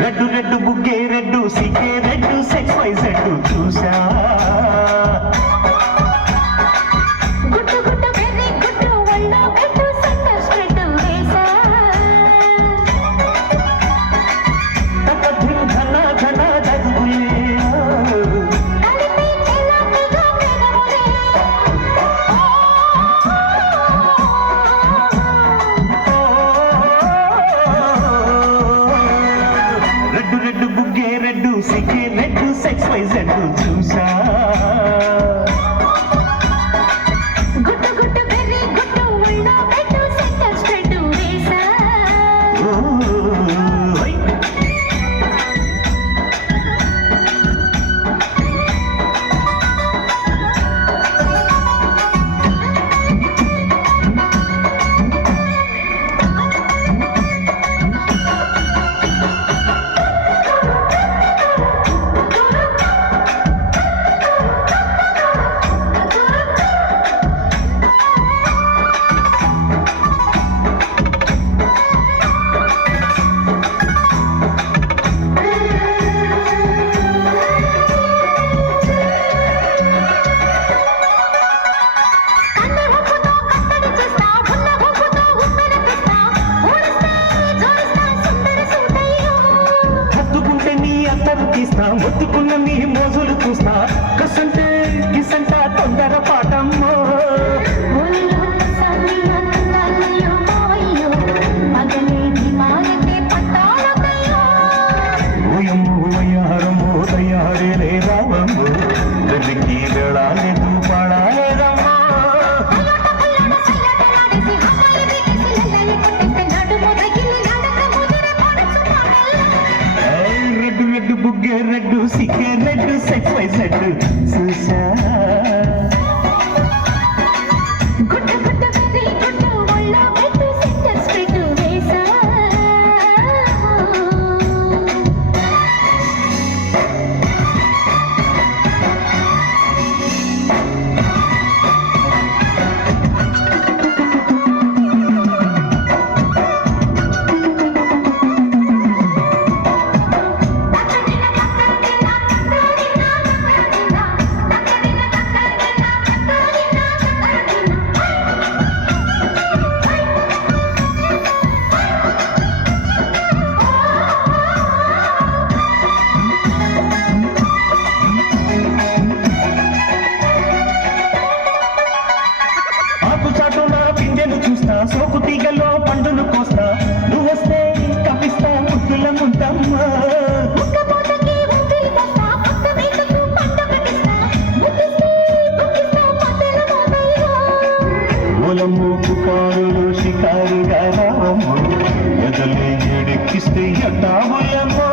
red red బుగ్గే red సిగ్గే red sex wise red చూసా సిగ్గే రెడ్డు సెక్స్ వైజ్ రెడ్డు చూసా గుట్టు గుట్టు బెర్రీ గుట్టు ఉళ్ళో పెట్టు సెంటర్ స్ప్రెడ్ వేసా మొత్తుకున్న నీ మోజులు చూస్తా కసంటే కిసంట తొందర పాటమ్మో ఓయమ్మో దయ్యాడే రావమ్మో వెలికి వెళ్ళాలేదు పాడాలేదమ్మా రెడ్డు రెడ్డు బుగ్గే రెడ్డు సిగ్గే రెడ్డు సెక్స్ వైజ్ రెడ్డు చూసా గుట్టు గుట్టు బెర్రీ గుట్టు ఉళ్ళో పెట్టు సెంటర్ స్ప్రెడ్ వేసా సోకు తీగలో పండును కోస్తా నువ్వు వస్తే కపిస్తా ముద్దుల ముద్దమ్మా మూలము పుకారులు షికారుగా రావమ్మో ఎదలే ఎడెక్కిస్తే ఎట్టావులమ్మో